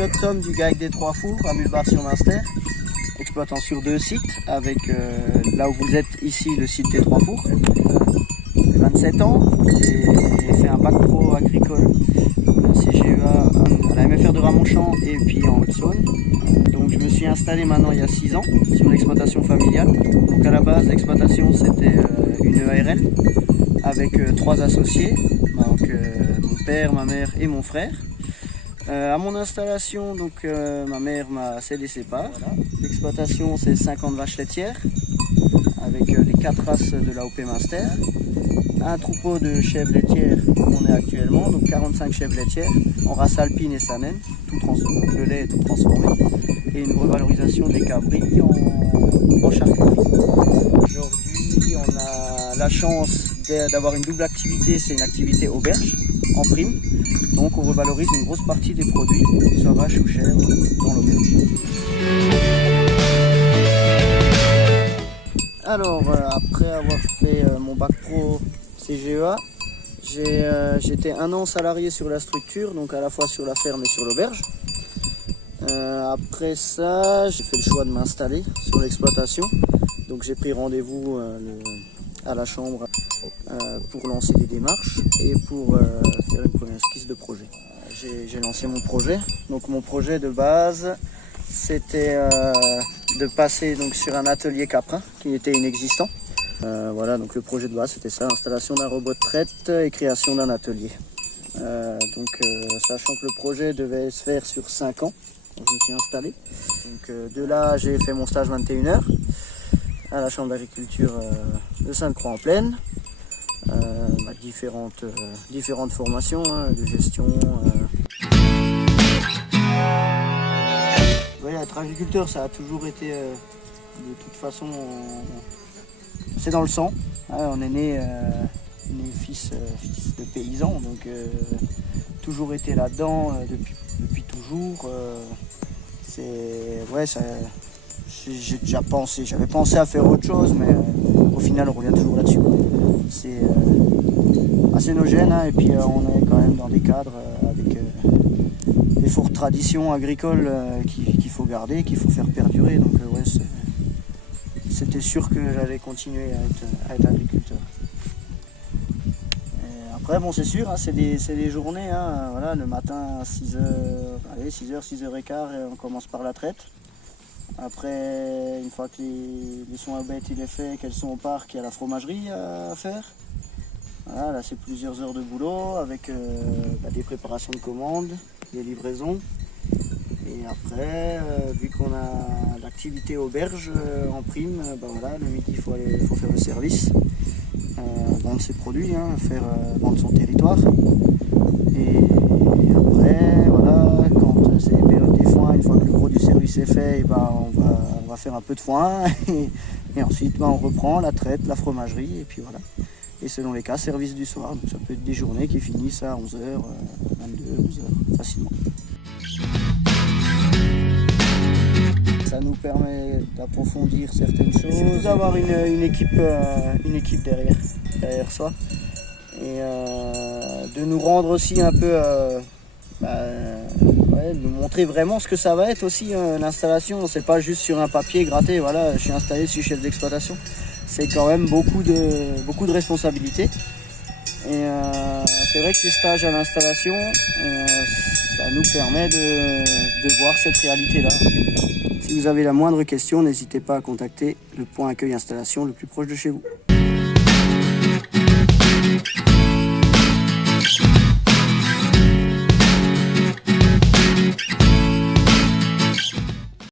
Chuck Tom du GAEC des Trois Fours à Mulbar-sur-Munster, exploitant sur 2 sites, avec là où vous êtes ici, le site des Trois Fours. J'ai 27 ans, j'ai fait un bac pro agricole CGEA à la MFR de Ramonchamp et puis en Haute-Saône. Donc je me suis installé maintenant il y a 6 ans sur l'exploitation familiale. Donc à la base l'exploitation c'était une EARL avec 3 associés, donc mon père, ma mère et mon frère. À mon installation, donc ma mère m'a cédé ses parts. Voilà. L'exploitation c'est 50 vaches laitières avec les 4 races de l'AOP Munster. Un troupeau de chèvres laitières où on est actuellement, donc 45 chèvres laitières en race alpine et sanenne, donc le lait est tout transformé, et une revalorisation des cabris en charcuterie. Aujourd'hui, on a la chance d'avoir une double activité, c'est une activité auberge en prime, donc on revalorise une grosse partie des produits, qu'ils soient vaches ou chèvres, dans l'auberge. Alors, après avoir fait mon bac pro CGEA, j'étais 1 an salarié sur la structure, donc à la fois sur la ferme et sur l'auberge. Après ça, j'ai fait le choix de m'installer sur l'exploitation. Donc j'ai pris rendez-vous à la chambre pour lancer des démarches et pour faire une première esquisse de projet. J'ai lancé mon projet. Donc mon projet de base, c'était de passer donc sur un atelier caprin qui était inexistant. Voilà, donc le projet de base c'était ça, installation d'un robot de traite et création d'un atelier. Sachant que le projet devait se faire sur 5 ans, quand je me suis installé. Donc de là j'ai fait mon stage 21 heures à la chambre d'agriculture de Sainte-Croix-en-Plaine. Différentes formations de gestion. Oui, être agriculteur ça a toujours été de toute façon c'est dans le sang, on est né fils de paysans, donc toujours été là-dedans depuis toujours. J'ai déjà pensé, j'avais pensé à faire autre chose, mais au final on revient toujours là-dessus. C'est assez nos gènes, et puis on est quand même dans des cadres avec des fortes traditions agricoles qu'il faut garder, qu'il faut faire perdurer. Donc c'était sûr que j'allais continuer à être agriculteur. Et après, bon, c'est sûr, c'est des journées. Voilà, le matin à 6h, 6h15, et on commence par la traite. Après, une fois que les soins à bêtes il est fait, qu'elles sont au parc, il y a la fromagerie à faire. Voilà, là c'est plusieurs heures de boulot avec des préparations de commandes, des livraisons. Et après, vu qu'on a l'activité auberge en prime, voilà, le midi il faut faire le service, vendre ses produits, vendre son territoire. Et après, voilà, quand c'est les périodes des foins, une fois que le gros du service est fait, on va faire un peu de foin. Et ensuite on reprend la traite, la fromagerie, et puis voilà. Et selon les cas, service du soir. Donc ça peut être des journées qui finissent à 11h, 22, 11h, facilement. Ça nous permet d'approfondir certaines choses, d'avoir une équipe derrière soi, et de nous rendre aussi un peu, de nous montrer vraiment ce que ça va être aussi l'installation. C'est pas juste sur un papier gratté, voilà, je suis installé, je suis chef d'exploitation. C'est quand même beaucoup de responsabilités. Et c'est vrai que ces stages à l'installation, ça nous permet de voir cette réalité-là. Si vous avez la moindre question, n'hésitez pas à contacter le point accueil installation le plus proche de chez vous.